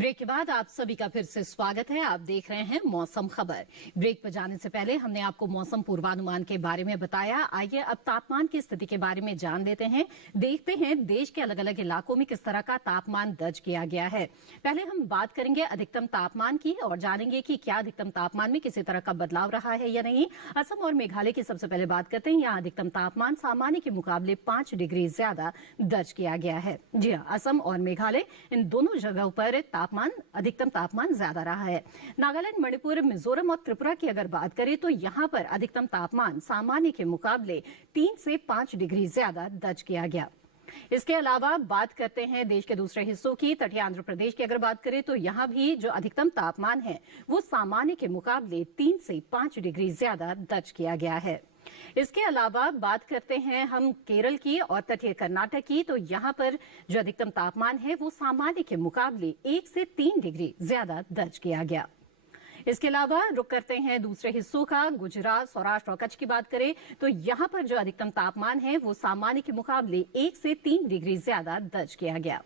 Break के बाद आप सभी का फिर से स्वागत है। आप देख रहे हैं मौसम खबर। ब्रेक पर जाने से पहले हमने आपको मौसम पूर्वानुमान के बारे में बताया। आइए अब तापमान की स्थिति के बारे में जान लेते हैं। देखते हैं देश के अलग अलग इलाकों में किस तरह का तापमान दर्ज किया गया है। पहले हम बात करेंगे अधिकतम तापमान की और जानेंगे कि क्या अधिकतम तापमान में किसी तरह का बदलाव रहा है या नहीं। असम और मेघालय की सबसे पहले बात करते हैं। यहाँ अधिकतम तापमान सामान्य के मुकाबले 5 डिग्री ज्यादा दर्ज किया गया है। जी हाँ, असम और मेघालय इन दोनों जगहों पर अधिकतम तापमान ज्यादा रहा है। नागालैंड, मणिपुर, मिजोरम और त्रिपुरा की अगर बात करें तो यहां पर अधिकतम तापमान सामान्य के मुकाबले 3 से 5 डिग्री ज्यादा दर्ज किया गया। इसके अलावा बात करते हैं देश के दूसरे हिस्सों की। तटीय आंध्र प्रदेश की अगर बात करें तो यहां भी जो अधिकतम तापमान है वो सामान्य के मुकाबले 3 से 5 डिग्री ज्यादा दर्ज किया गया है। इसके अलावा बात करते हैं हम केरल की और तटीय कर्नाटक की, तो यहां पर जो अधिकतम तापमान है वो सामान्य के मुकाबले 1 से 3 डिग्री ज्यादा दर्ज किया गया। इसके अलावा रुक करते हैं दूसरे हिस्सों का। गुजरात, सौराष्ट्र और कच्छ की बात करें तो यहां पर जो अधिकतम तापमान है वो सामान्य के मुकाबले 1 से 3 डिग्री ज्यादा दर्ज किया गया।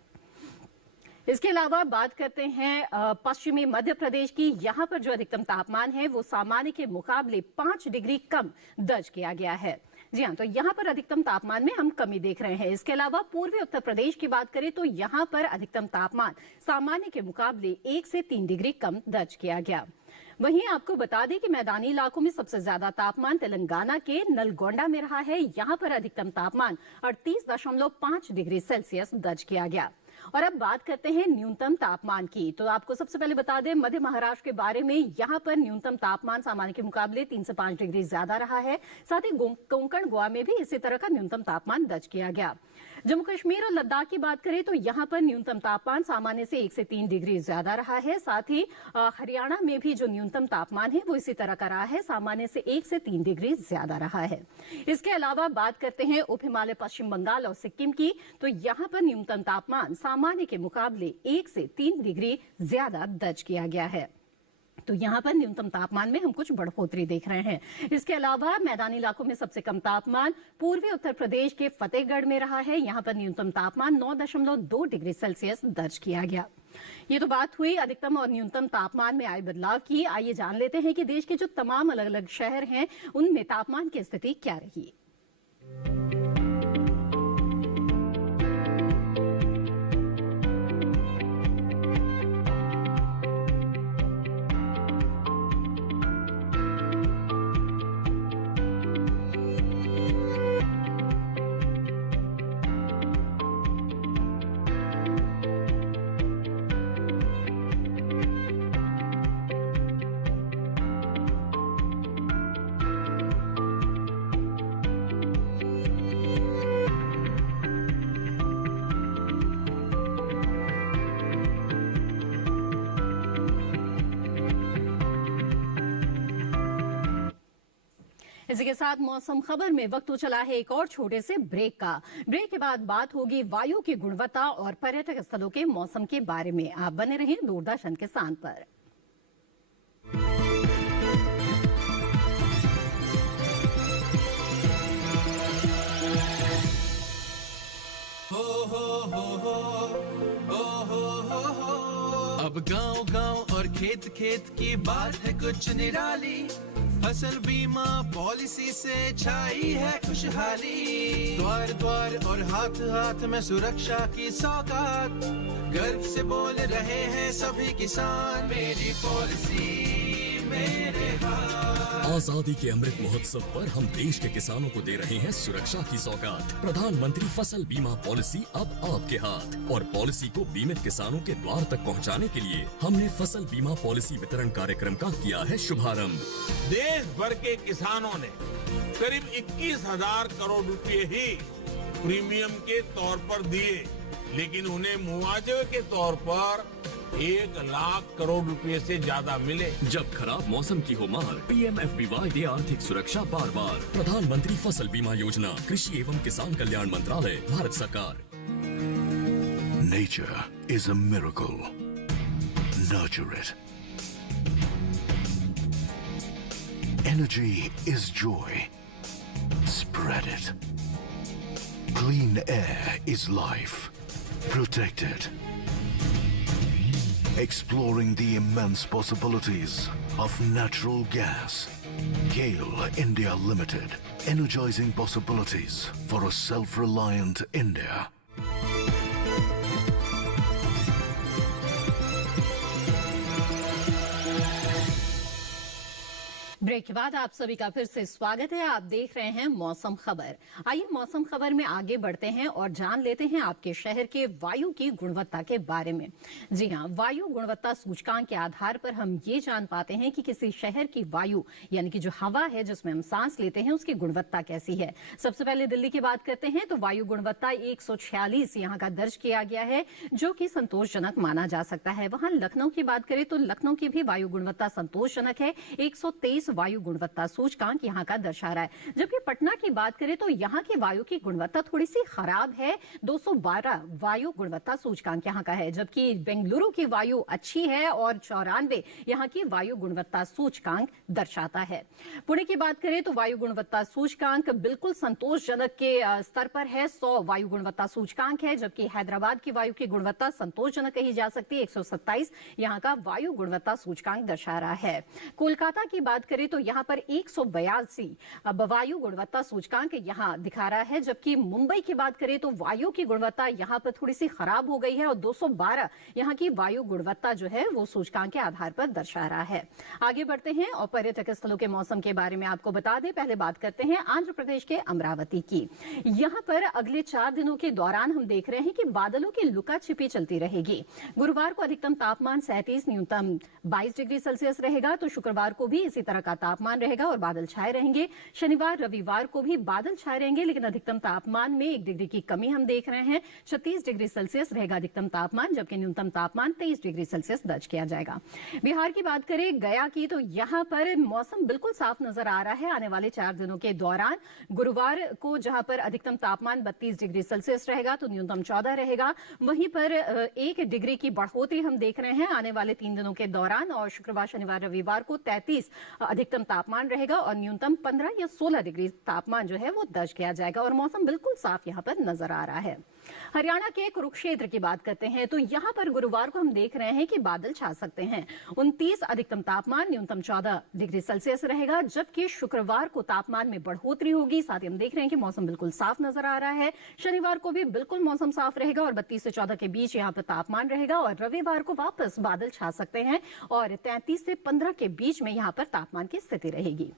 इसके अलावा बात करते हैं पश्चिमी मध्य प्रदेश की। यहां पर जो अधिकतम तापमान है वो सामान्य के मुकाबले 5 डिग्री कम दर्ज किया गया है। जी हाँ, तो यहां पर अधिकतम तापमान में हम कमी देख रहे हैं। इसके अलावा पूर्वी उत्तर प्रदेश की बात करें तो यहां पर अधिकतम तापमान सामान्य के मुकाबले 1 से 3 डिग्री कम दर्ज किया गया। वहीं आपको बता दें कि मैदानी इलाकों में सबसे ज्यादा तापमान तेलंगाना के नलगोंडा में रहा है। यहां पर अधिकतम तापमान 38.5 डिग्री सेल्सियस दर्ज किया गया। और अब बात करते हैं न्यूनतम तापमान की। तो आपको सबसे पहले बता दें मध्य महाराष्ट्र के बारे में। यहां पर न्यूनतम तापमान सामान्य के मुकाबले 3 से 5 डिग्री ज्यादा रहा है। साथ ही कोंकण, गोवा में भी इसी तरह का न्यूनतम तापमान दर्ज किया गया। जम्मू कश्मीर और लद्दाख की बात करें तो यहां पर न्यूनतम तापमान सामान्य से 1 से 3 डिग्री ज्यादा रहा है। साथ ही हरियाणा में भी जो न्यूनतम तापमान है वो इसी तरह का रहा है, सामान्य से 1 से 3 डिग्री ज्यादा रहा है। इसके अलावा बात करते हैं उप हिमालय, पश्चिम बंगाल और सिक्किम की। तो यहां पर न्यूनतम तापमान सामान्य के मुकाबले 1 से 3 डिग्री ज्यादा दर्ज किया गया है। तो यहां पर न्यूनतम तापमान में हम कुछ बढ़ोतरी देख रहे हैं। इसके अलावा मैदानी इलाकों में सबसे कम तापमान पूर्वी उत्तर प्रदेश के फतेहगढ़ में रहा है। यहां पर न्यूनतम तापमान 9.2 डिग्री सेल्सियस दर्ज किया गया। ये तो बात हुई अधिकतम और न्यूनतम तापमान में आए बदलाव की। आइए जान लेते हैं कि देश के जो तमाम अलग अलग शहर हैं उनमें तापमान की स्थिति क्या रही। इसी के साथ मौसम खबर में वक्त तो चला है एक और छोटे से ब्रेक का। ब्रेक के बाद बात होगी वायु की गुणवत्ता और पर्यटक स्थलों के मौसम के बारे में। आप बने रहें दूरदर्शन के साथ पर। अब गांव गांव और खेत खेत की बात है कुछ निराली। फसल बीमा पॉलिसी से छाई है खुशहाली। द्वार द्वार और हाथ हाथ में सुरक्षा की सौगात। गर्व से बोल रहे हैं सभी किसान, मेरी पॉलिसी मेरे हाथ। आजादी के अमृत महोत्सव पर हम देश के किसानों को दे रहे हैं सुरक्षा की सौगात। प्रधानमंत्री फसल बीमा पॉलिसी अब आपके हाथ। और पॉलिसी को बीमित किसानों के द्वार तक पहुंचाने के लिए हमने फसल बीमा पॉलिसी वितरण कार्यक्रम का किया है शुभारंभ। देश भर के किसानों ने करीब 21,000 करोड़ रुपए ही प्रीमियम के तौर पर दिए, लेकिन उन्हें मुआवजे के तौर पर 1 लाख करोड़ रुपए से ज्यादा मिले। जब खराब मौसम की हो मार, PMFBY दे आर्थिक सुरक्षा बार बार। प्रधानमंत्री फसल बीमा योजना, कृषि एवं किसान कल्याण मंत्रालय, भारत सरकार। Nature is a miracle. Nurture it. Energy is joy. Spread it. Clean air is life. Protect it. exploring the immense possibilities of natural gas. GAIL India Limited, energizing possibilities for a self-reliant India. Break के बाद आप सभी का फिर से स्वागत है। आप देख रहे हैं मौसम खबर। आइए मौसम खबर में आगे बढ़ते हैं और जान लेते हैं आपके शहर के वायु की गुणवत्ता के बारे में। जी हां, वायु गुणवत्ता सूचकांक के आधार पर हम ये जान पाते हैं कि किसी शहर की वायु यानी कि जो हवा है जिसमें हम सांस लेते हैं उसकी गुणवत्ता कैसी है। सबसे पहले दिल्ली की बात करते हैं तो वायु गुणवत्ता 146 यहाँ का दर्ज किया गया है, जो कि संतोषजनक माना जा सकता है। वहां लखनऊ की बात करें तो लखनऊ की भी वायु गुणवत्ता संतोषजनक है, 123 वायु गुणवत्ता सूचकांक यहाँ का दर्शा रहा है। जबकि पटना की बात करें तो यहाँ की वायु की गुणवत्ता थोड़ी सी खराब है, 212 वायु गुणवत्ता सूचकांक यहाँ का है। जबकि बेंगलुरु की वायु अच्छी है और 94 यहाँ की वायु गुणवत्ता सूचकांक दर्शाता है। पुणे की बात करें तो वायु गुणवत्ता सूचकांक बिल्कुल संतोषजनक के स्तर पर है, 100 वायु गुणवत्ता सूचकांक है। जबकि हैदराबाद की वायु की गुणवत्ता संतोषजनक कही जा सकती है, 127 यहाँ का वायु गुणवत्ता सूचकांक दर्शा रहा है। कोलकाता की बात करें तो यहाँ पर 182 वायु गुणवत्ता सूचकांक यहाँ दिखा रहा है। जबकि मुंबई की बात करें तो वायु की गुणवत्ता यहाँ पर थोड़ी सी खराब हो गई है और 212 यहाँ की वायु गुणवत्ता जो है वो सूचकांक के आधार पर दर्शा रहा है। आगे बढ़ते हैं और पर्यटक स्थलों के मौसम के बारे में आपको बता दें। पहले बात करते हैं आंध्र प्रदेश के अमरावती की। यहाँ पर अगले 4 दिनों के दौरान हम देख रहे हैं कि बादलों की लुका छिपी चलती रहेगी। गुरुवार को अधिकतम तापमान 37, न्यूनतम 22 डिग्री सेल्सियस रहेगा। तो शुक्रवार को भी इसी तरह का तापमान रहेगा और बादल छाए रहेंगे। शनिवार रविवार को भी बादल छाए रहेंगे, लेकिन अधिकतम तापमान में 1 डिग्री की कमी हम देख रहे हैं। 36 डिग्री सेल्सियस रहेगा अधिकतम तापमान, जबकि न्यूनतम तापमान 23 डिग्री सेल्सियस दर्ज किया जाएगा। बिहार की बात करें गया की तो यहाँ पर मौसम बिल्कुल साफ नजर आ रहा है आने वाले 4 दिनों के दौरान। गुरुवार को जहां पर अधिकतम तापमान 32 डिग्री सेल्सियस रहेगा तो न्यूनतम 14 रहेगा। वहीं पर 1 डिग्री की बढ़ोतरी हम देख रहे हैं आने वाले 3 दिनों के दौरान। और शुक्रवार शनिवार रविवार को 33 अधिकतम तापमान रहेगा और न्यूनतम 15 या 16 डिग्री तापमान जो है वो दर्ज किया जाएगा और मौसम बिल्कुल साफ यहाँ पर नजर आ रहा है। हरियाणा के कुरुक्षेत्र की बात करते हैं तो यहाँ पर गुरुवार को हम देख रहे हैं कि बादल छा सकते हैं। 29 अधिकतम तापमान, न्यूनतम 14 डिग्री सेल्सियस रहेगा। जबकि शुक्रवार को तापमान में बढ़ोतरी होगी। साथ ही हम देख रहे हैं कि मौसम बिल्कुल साफ नजर आ रहा है। शनिवार को भी बिल्कुल मौसम साफ रहेगा और 32 से 14 के बीच यहाँ पर तापमान रहेगा। और रविवार को वापस बादल छा सकते हैं और 33 से 15 के बीच में यहाँ पर तापमान की स्थिति रहेगी।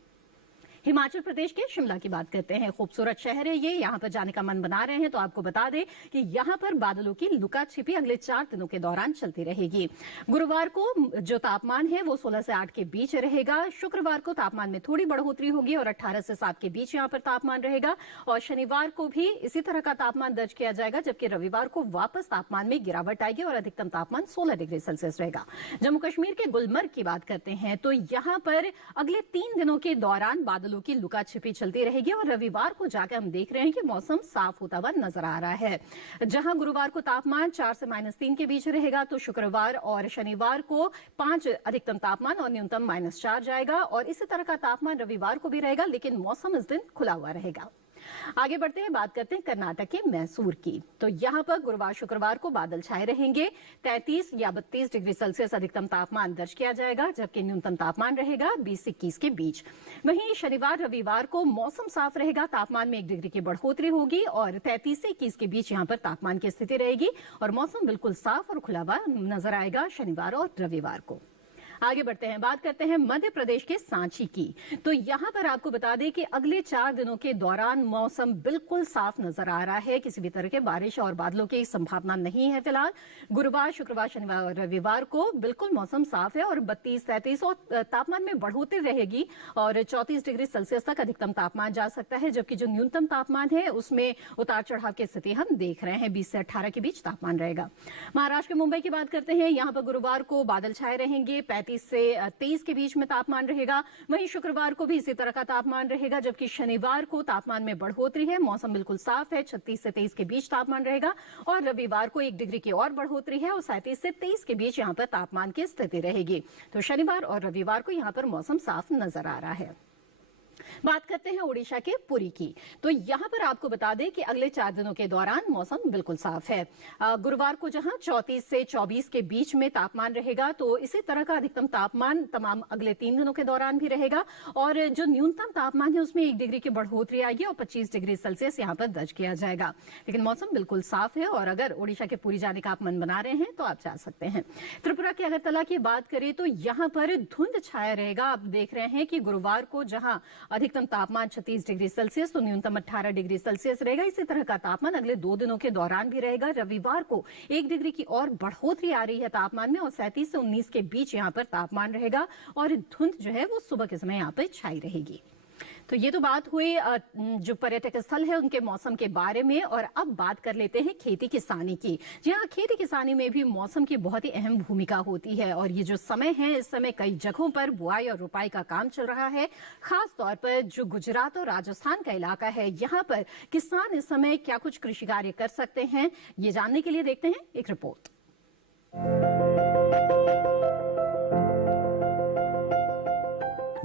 हिमाचल प्रदेश के शिमला की बात करते हैं। खूबसूरत शहर है ये, यहाँ पर जाने का मन बना रहे हैं तो आपको बता दें कि यहाँ पर बादलों की लुका छिपी अगले 4 दिनों के दौरान चलती रहेगी। गुरुवार को जो तापमान है वो 16 से 8 के बीच रहेगा। शुक्रवार को तापमान में थोड़ी बढ़ोतरी होगी और 18 से 7 के बीच यहाँ पर तापमान रहेगा। और शनिवार को भी इसी तरह का तापमान दर्ज किया जाएगा। जबकि रविवार को वापस तापमान में गिरावट आएगी और अधिकतम तापमान 16 डिग्री सेल्सियस रहेगा। जम्मू कश्मीर के गुलमर्ग की बात करते हैं तो यहाँ पर अगले 3 दिनों के दौरान बादलों की लुका छिपी चलती रहेगी और रविवार को जाकर हम देख रहे हैं कि मौसम साफ होता हुआ नजर आ रहा है। जहां गुरुवार को तापमान 4 से -3 के बीच रहेगा तो शुक्रवार और शनिवार को 5 अधिकतम तापमान और न्यूनतम -4 जाएगा। और इसी तरह का तापमान रविवार को भी रहेगा, लेकिन मौसम इस दिन खुला हुआ रहेगा। आगे बढ़ते हैं, बात करते हैं कर्नाटक के मैसूर की। तो यहाँ पर गुरुवार शुक्रवार को बादल छाए रहेंगे। 33 या 32 डिग्री सेल्सियस अधिकतम तापमान दर्ज किया जाएगा। जबकि न्यूनतम तापमान रहेगा 20 से 21 के बीच। वहीं शनिवार रविवार को मौसम साफ रहेगा, तापमान में 1 डिग्री की बढ़ोतरी होगी और 33 से 21 के बीच यहाँ पर तापमान की स्थिति रहेगी और मौसम बिल्कुल साफ और खुला हुआ नजर आएगा शनिवार और रविवार को। आगे बढ़ते हैं, बात करते हैं मध्य प्रदेश के सांची की। तो यहाँ पर आपको बता दें कि अगले 4 दिनों के दौरान मौसम बिल्कुल साफ नजर आ रहा है। किसी भी तरह के बारिश और बादलों की संभावना नहीं है फिलहाल। गुरुवार शुक्रवार शनिवार और रविवार को बिल्कुल मौसम साफ है और 32-33 और तापमान में बढ़ोतरी रहेगी और 34 डिग्री सेल्सियस तक अधिकतम तापमान जा सकता है। जबकि जो न्यूनतम तापमान है उसमें उतार चढ़ाव की स्थिति हम देख रहे हैं, 20 से 18 के बीच तापमान रहेगा। महाराष्ट्र के मुंबई की बात करते हैं। यहाँ पर गुरुवार को बादल छाए रहेंगे, 35 से 23 के बीच में तापमान रहेगा। वहीं शुक्रवार को भी इसी तरह का तापमान रहेगा। जबकि शनिवार को तापमान में बढ़ोतरी है, मौसम बिल्कुल साफ है, 36 से 23 के बीच तापमान रहेगा। और रविवार को 1 डिग्री की और बढ़ोतरी है और 37 से 23 के बीच यहाँ पर तापमान की स्थिति रहेगी। तो शनिवार और रविवार को यहाँ पर मौसम साफ नजर आ रहा है। बात करते हैं ओडिशा के पुरी की। तो यहाँ पर आपको बता दें कि अगले 4 दिनों के दौरान मौसम बिल्कुल साफ है। गुरुवार को जहां 34 से 24 के बीच में तापमान रहेगा, तो इसी तरह का अधिकतम तापमान तमाम अगले 3 दिनों के दौरान भी रहेगा और जो न्यूनतम तापमान है उसमें 1 डिग्री की बढ़ोतरी आएगी और 25 डिग्री सेल्सियस यहाँ पर दर्ज किया जाएगा। लेकिन मौसम बिल्कुल साफ है और अगर ओडिशा के पुरी जाने का आप मन बना रहे हैं तो आप जा सकते हैं। त्रिपुरा के अगरतला की बात करें तो यहाँ पर धुंध छाया रहेगा। आप देख रहे हैं कि गुरुवार को जहां अधिकतम तापमान 36 डिग्री सेल्सियस तो न्यूनतम 18 डिग्री सेल्सियस रहेगा। इसी तरह का तापमान अगले 2 दिनों के दौरान भी रहेगा। रविवार को 1 डिग्री की और बढ़ोतरी आ रही है तापमान में और 37 से 19 के बीच यहाँ पर तापमान रहेगा और धुंध जो है वो सुबह के समय यहाँ पर छाई रहेगी। तो ये तो बात हुई जो पर्यटक स्थल है उनके मौसम के बारे में। और अब बात कर लेते हैं खेती किसानी की। जी हाँ, खेती किसानी में भी मौसम की बहुत ही अहम भूमिका होती है और ये जो समय है, इस समय कई जगहों पर बुआई और रोपाई का काम चल रहा है। खास तौर पर जो गुजरात और राजस्थान का इलाका है, यहाँ पर किसान इस समय क्या कुछ कृषि कार्य कर सकते हैं, ये जानने के लिए देखते हैं एक रिपोर्ट।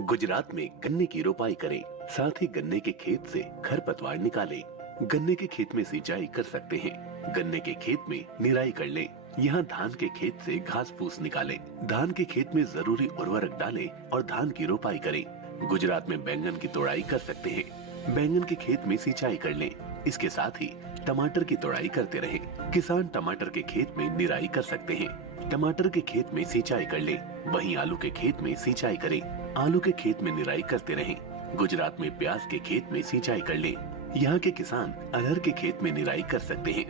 गुजरात में गन्ने की रोपाई करें, साथ ही गन्ने के खेत से खरपतवार निकालें। गन्ने के खेत में सिंचाई कर सकते हैं। गन्ने के खेत में निराई कर लें। यहाँ धान के खेत से घास फूस निकालें। धान के खेत में जरूरी उर्वरक डालें और धान की रोपाई करें। गुजरात में बैंगन की तोड़ाई कर सकते हैं। बैंगन के खेत में सिंचाई कर लें। इसके साथ ही टमाटर की तोड़ाई करते रहें। किसान टमाटर के खेत में निराई कर सकते हैं। टमाटर के खेत में सिंचाई कर लें। वहीं आलू के खेत में सिंचाई करें। आलू के खेत में निराई करते रहें। गुजरात में प्याज के खेत में सिंचाई कर लें। यहाँ के किसान अरहर के खेत में निराई कर सकते हैं।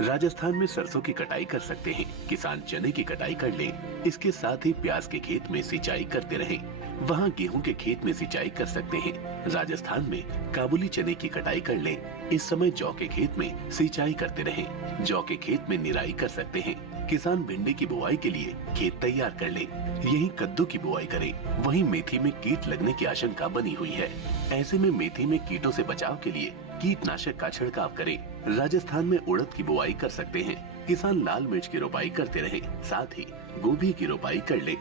राजस्थान में सरसों की कटाई कर सकते हैं। किसान चने की कटाई कर लें। इसके साथ ही प्याज के खेत में सिंचाई करते रहें। वहाँ गेहूं के खेत में सिंचाई कर सकते हैं। राजस्थान में काबुली चने की कटाई कर लें। इस समय जौ के खेत में सिंचाई करते रहें। जौ के खेत में निराई कर सकते हैं। किसान भिंडी की बुआई के लिए खेत तैयार कर ले। यहीं कद्दू की बुआई करें। वहीं मेथी में कीट लगने की आशंका बनी हुई है। ऐसे में मेथी में कीटों से बचाव के लिए कीटनाशक का छिड़काव करें। राजस्थान में उड़द की बुआई कर सकते हैं। किसान लाल मिर्च की रोपाई करते रहें। साथ ही गोभी की रोपाई कर ले।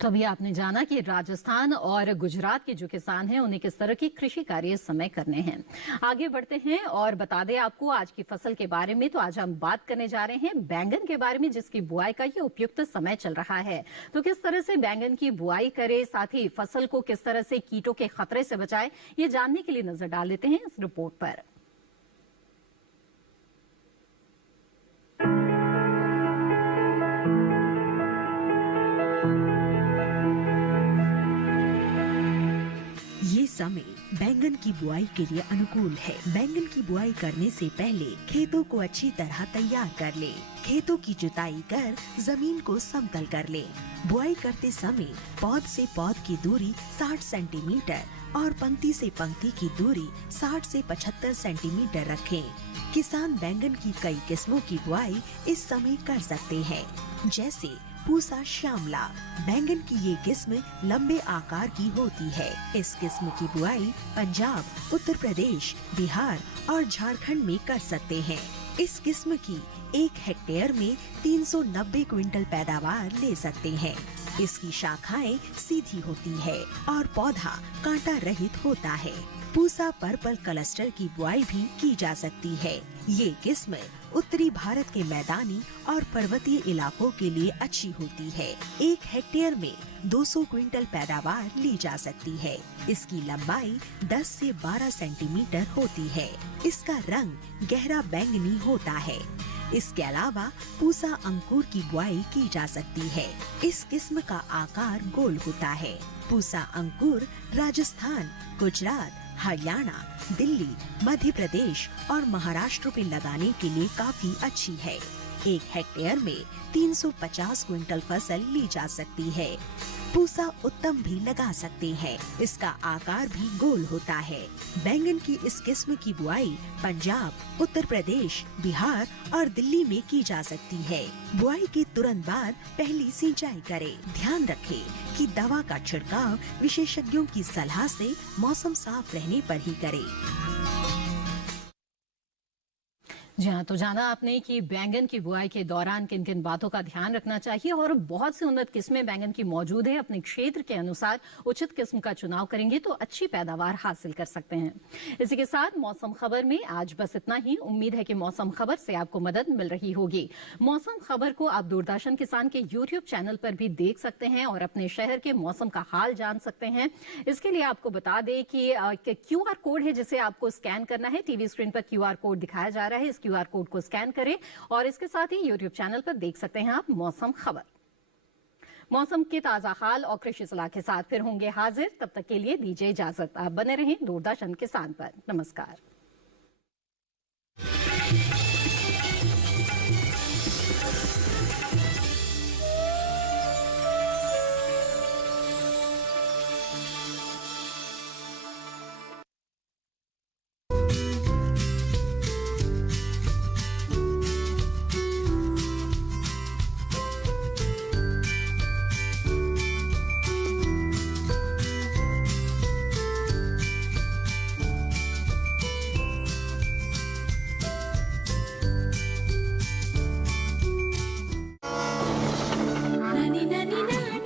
तो अभी आपने जाना कि राजस्थान और गुजरात के जो किसान हैं उन्हें किस तरह की कृषि कार्य इस समय करने हैं। आगे बढ़ते हैं और बता दें आपको आज की फसल के बारे में। तो आज हम बात करने जा रहे हैं बैंगन के बारे में, जिसकी बुआई का ये उपयुक्त समय चल रहा है। तो किस तरह से बैंगन की बुआई करें, साथ ही फसल को किस तरह से कीटों के खतरे से बचाएं, ये जानने के लिए नजर डाल लेते हैं इस रिपोर्ट पर। समय बैंगन की बुआई के लिए अनुकूल है। बैंगन की बुआई करने से पहले खेतों को अच्छी तरह तैयार कर ले। खेतों की जुताई कर जमीन को समतल कर ले। बुआई करते समय पौध से पौध की दूरी 60 सेंटीमीटर और पंक्ति से पंक्ति की दूरी 60 से 75 सेंटीमीटर रखें। किसान बैंगन की कई किस्मों की बुआई इस समय कर सकते हैं, जैसे पूसा श्यामला। बैंगन की ये किस्म लंबे आकार की होती है। इस किस्म की बुआई पंजाब, उत्तर प्रदेश, बिहार और झारखंड में कर सकते हैं। इस किस्म की 1 हेक्टेयर में 390 क्विंटल पैदावार ले सकते हैं। इसकी शाखाएं सीधी होती है और पौधा कांटा रहित होता है। पूसा पर्पल क्लस्टर की बुआई भी की जा सकती है। ये किस्म उत्तरी भारत के मैदानी और पर्वतीय इलाकों के लिए अच्छी होती है। 1 हेक्टेयर में 200 क्विंटल पैदावार ली जा सकती है। इसकी लंबाई 10 से 12 सेंटीमीटर होती है। इसका रंग गहरा बैंगनी होता है। इसके अलावा पूसा अंकुर की बुआई की जा सकती है। इस किस्म का आकार गोल होता है। पूसा अंकुर राजस्थान, गुजरात, हरियाणा, दिल्ली, मध्य प्रदेश और महाराष्ट्र पे लगाने के लिए काफी अच्छी है। 1 हेक्टेयर में 350 क्विंटल फसल ली जा सकती है। पूसा उत्तम भी लगा सकते हैं। इसका आकार भी गोल होता है। बैंगन की इस किस्म की बुआई पंजाब, उत्तर प्रदेश, बिहार और दिल्ली में की जा सकती है। बुआई के तुरंत बाद पहली सिंचाई करें। ध्यान रखें कि दवा का छिड़काव विशेषज्ञों की सलाह से मौसम साफ रहने पर ही करें। जी हाँ, तो जाना आपने कि बैंगन की बुआई के दौरान किन किन बातों का ध्यान रखना चाहिए और बहुत सी उन्नत किस्में बैंगन की मौजूद है। अपने क्षेत्र के अनुसार उचित किस्म का चुनाव करेंगे तो अच्छी पैदावार हासिल कर सकते हैं। इसी के साथ मौसम खबर में आज बस इतना ही। उम्मीद है कि मौसम खबर से आपको मदद मिल रही होगी। मौसम खबर को आप दूरदर्शन किसान के यूट्यूब चैनल पर भी देख सकते हैं और अपने शहर के मौसम का हाल जान सकते हैं। इसके लिए आपको बता दें कि QR कोड है जिसे आपको स्कैन करना है। टीवी स्क्रीन पर QR कोड दिखाया जा रहा है। इस QR कोड को स्कैन करें और इसके साथ ही YouTube चैनल पर देख सकते हैं आप मौसम खबर। मौसम के ताजा हाल और कृषि सलाह के साथ फिर होंगे हाजिर। तब तक के लिए दीजिए इजाजत। आप बने रहें दूरदर्शन किसान पर। नमस्कार।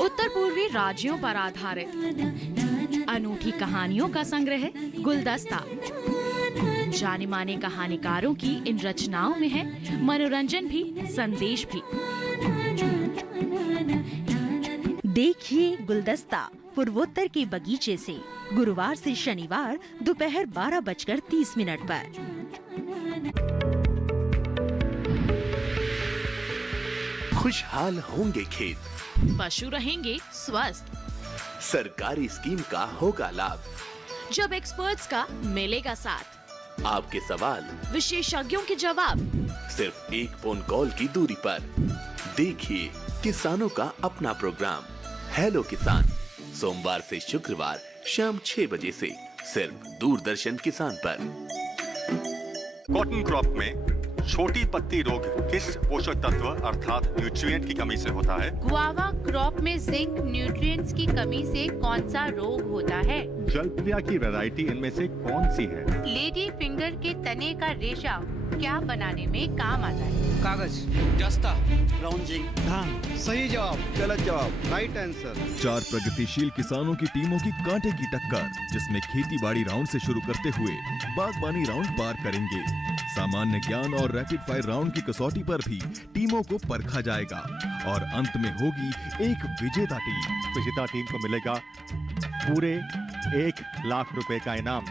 उत्तर पूर्वी राज्यों पर आधारित अनूठी कहानियों का संग्रह गुलदस्ता। जाने माने कहानीकारों की इन रचनाओं में है मनोरंजन भी, संदेश भी। देखिए गुलदस्ता पूर्वोत्तर के बगीचे से गुरुवार से शनिवार दोपहर 12:30 पर। खुशहाल होंगे खेत, पशु रहेंगे स्वस्थ, सरकारी स्कीम का होगा लाभ। जब एक्सपर्ट्स का मिलेगा साथ, आपके सवाल विशेषज्ञों के जवाब, सिर्फ एक फोन कॉल की दूरी पर। देखिए किसानों का अपना प्रोग्राम हेलो किसान, सोमवार से शुक्रवार शाम 6 बजे से सिर्फ दूरदर्शन किसान पर। कॉटन क्रॉप में छोटी पत्ती रोग किस पोषक तत्व अर्थात न्यूट्रिएंट की कमी से होता है? गुआवा क्रॉप में जिंक न्यूट्रिएंट्स की कमी से कौन सा रोग होता है? जलप्रिया की वैरायटी इनमें से कौन सी है? लेडी फिंगर के तने का रेशा क्या बनाने में काम आता है? कागज, दस्ता, ब्राउन जिंक, धान। सही जवाब, गलत जवाब, राइट आंसर। 4 प्रगतिशील किसानों की टीमों की कांटे की टक्कर, जिसमें खेती बाड़ी राउंड से शुरू करते हुए बागबानी राउंड पार करेंगे। सामान्य ज्ञान और रैपिड फायर राउंड की कसौटी पर भी टीमों को परखा जाएगा और अंत में होगी एक विजेता टीम। विजेता टीम को मिलेगा पूरे 1 लाख रुपए का इनाम।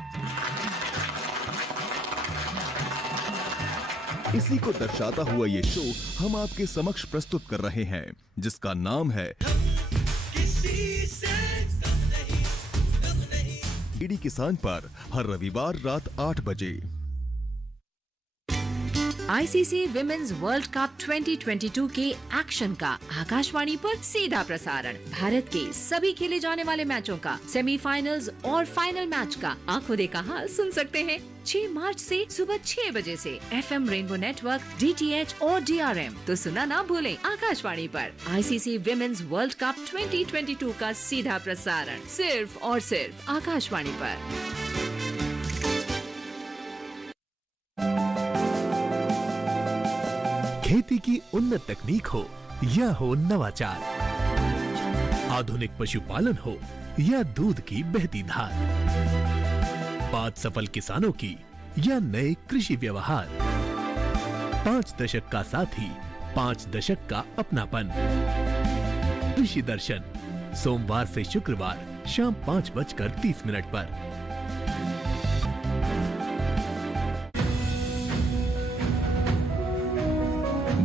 इसी को दर्शाता हुआ ये शो हम आपके समक्ष प्रस्तुत कर रहे हैं, जिसका नाम है डीडी किसान पर हर रविवार रात 8 बजे। ICC विमेंस वर्ल्ड कप 2022 के एक्शन का आकाशवाणी पर सीधा प्रसारण। भारत के सभी खेले जाने वाले मैचों का सेमीफाइनल्स और फाइनल मैच का आंखों देखा हाल सुन सकते हैं 6 मार्च से सुबह 6 बजे से FM रेनबो नेटवर्क, DTH और DRM। तो सुना ना भूलें आकाशवाणी पर ICC विमेंस वर्ल्ड कप 2022 का सीधा प्रसारण सिर्फ और सिर्फ आकाशवाणी पर। खेती की उन्नत तकनीक हो या हो नवाचार, आधुनिक पशुपालन हो या दूध की बहती धार, 5 सफल किसानों की या नए कृषि व्यवहार, 5 दशक का साथी, 5 दशक का अपनापन। कृषि दर्शन सोमवार से शुक्रवार शाम 5:30 पर।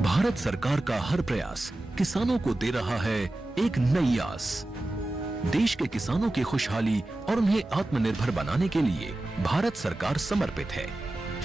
भारत सरकार का हर प्रयास किसानों को दे रहा है एक नई आस। देश के किसानों की खुशहाली और उन्हें आत्मनिर्भर बनाने के लिए भारत सरकार समर्पित है।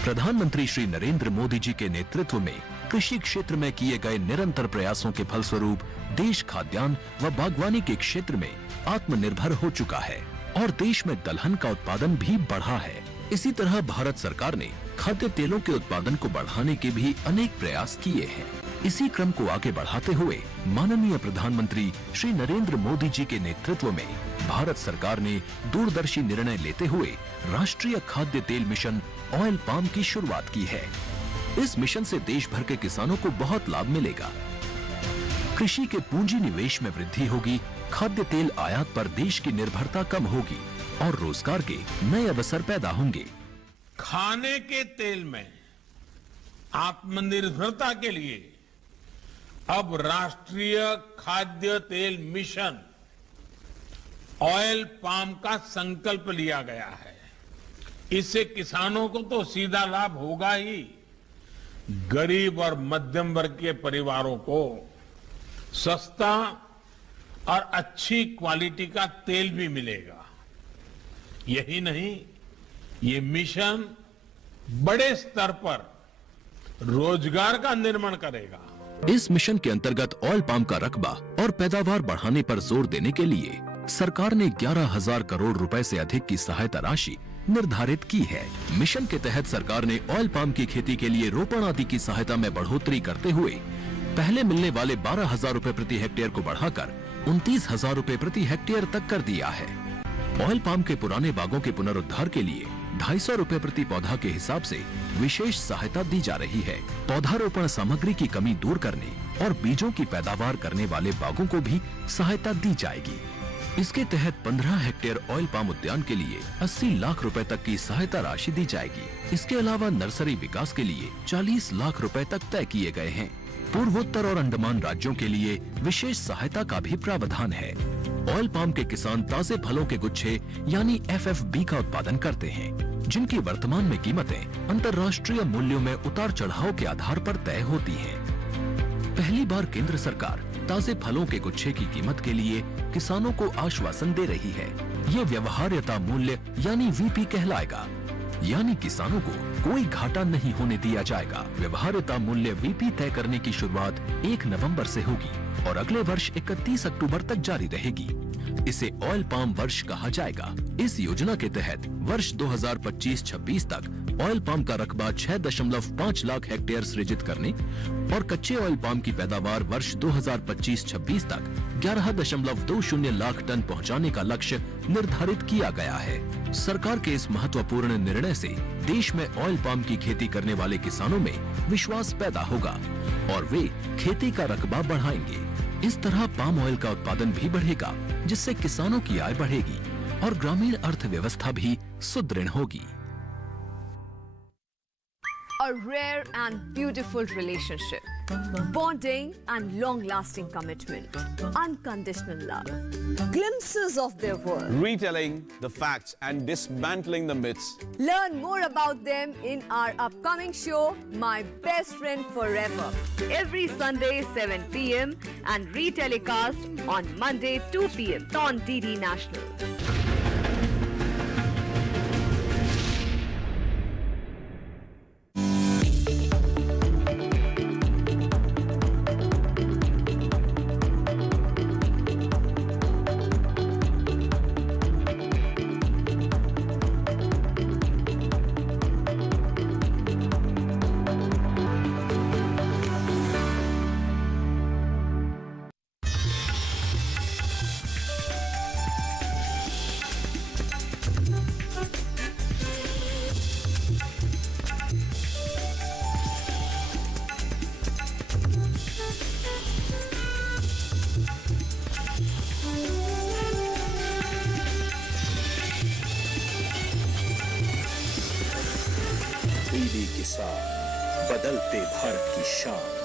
प्रधानमंत्री श्री नरेंद्र मोदी जी के नेतृत्व में कृषि क्षेत्र में किए गए निरंतर प्रयासों के फलस्वरूप देश खाद्यान्न व बागवानी के क्षेत्र में आत्मनिर्भर हो चुका है और देश में दलहन का उत्पादन भी बढ़ा है। इसी तरह भारत सरकार ने खाद्य तेलों के उत्पादन को बढ़ाने के भी अनेक प्रयास किए हैं। इसी क्रम को आगे बढ़ाते हुए माननीय प्रधानमंत्री श्री नरेंद्र मोदी जी के नेतृत्व में भारत सरकार ने दूरदर्शी निर्णय लेते हुए राष्ट्रीय खाद्य तेल मिशन ऑयल पाम की शुरुआत की है। इस मिशन से देश भर के किसानों को बहुत लाभ मिलेगा। कृषि के पूंजी निवेश में वृद्धि होगी, खाद्य तेल आयात पर देश की निर्भरता कम होगी और रोजगार के नए अवसर पैदा होंगे। खाने के तेल में आत्मनिर्भरता के लिए अब राष्ट्रीय खाद्य तेल मिशन ऑयल पाम का संकल्प लिया गया है। इससे किसानों को तो सीधा लाभ होगा ही, गरीब और मध्यम वर्ग के परिवारों को सस्ता और अच्छी क्वालिटी का तेल भी मिलेगा। यही नहीं, ये मिशन बड़े स्तर पर रोजगार का निर्माण करेगा। इस मिशन के अंतर्गत ऑयल पाम का रकबा और पैदावार बढ़ाने पर जोर देने के लिए सरकार ने 11,000 करोड़ रुपए से अधिक की सहायता राशि निर्धारित की है। मिशन के तहत सरकार ने ऑयल पाम की खेती के लिए रोपण आदि की सहायता में बढ़ोतरी करते हुए पहले मिलने वाले 12,000 रुपए प्रति हेक्टेयर को बढ़ाकर 29,000 रुपए प्रति हेक्टेयर तक कर दिया है। ऑयल पाम के पुराने बागों के पुनरुद्धार के लिए 250 रुपए प्रति पौधा के हिसाब से विशेष सहायता दी जा रही है। पौधारोपण सामग्री की कमी दूर करने और बीजों की पैदावार करने वाले बागों को भी सहायता दी जाएगी। इसके तहत 15 हेक्टेयर ऑयल पाम उद्यान के लिए 80 लाख रुपए तक की सहायता राशि दी जाएगी। इसके अलावा नर्सरी विकास के लिए 40 लाख रुपए तक तय किए गए हैं। पूर्वोत्तर और अंडमान राज्यों के लिए विशेष सहायता का भी प्रावधान है। ऑयल पाम के किसान ताजे फलों के गुच्छे यानी FFB का उत्पादन करते हैं, जिनकी वर्तमान में कीमतें अंतर्राष्ट्रीय मूल्यों में उतार चढ़ाव के आधार पर तय होती हैं। पहली बार केंद्र सरकार ताजे फलों के गुच्छे की कीमत के लिए किसानों को आश्वासन दे रही है। ये व्यवहार्यता मूल्य यानी VP कहलाएगा, यानी किसानों को कोई घाटा नहीं होने दिया जाएगा। व्यवहार्यता मूल्य VP तय करने की शुरुआत 1 नवंबर से होगी और अगले वर्ष 31 अक्टूबर तक जारी रहेगी। इसे ऑयल पाम वर्ष कहा जाएगा। इस योजना के तहत वर्ष 2025-26 तक ऑयल पाम का रकबा 6.5 लाख हेक्टेयर सृजित करने और कच्चे ऑयल पाम की पैदावार वर्ष 2025-26 तक 11.20 लाख टन पहुंचाने का लक्ष्य निर्धारित किया गया है। सरकार के इस महत्वपूर्ण निर्णय से देश में ऑयल पाम की खेती करने वाले किसानों में विश्वास पैदा होगा और वे खेती का रकबा बढ़ाएंगे। इस तरह पाम ऑयल का उत्पादन भी बढ़ेगा, जिससे किसानों की आय बढ़ेगी और ग्रामीण अर्थव्यवस्था भी सुदृढ़ होगी। A rare and beautiful relationship, bonding and long-lasting commitment, unconditional love, glimpses of their world, Retelling the facts and dismantling the myths. Learn more about them in our upcoming show, My Best Friend Forever, every Sunday 7 p.m. and retelecast on Monday 2 p.m. on DD National. DD किसान, बदलते भारत की शान।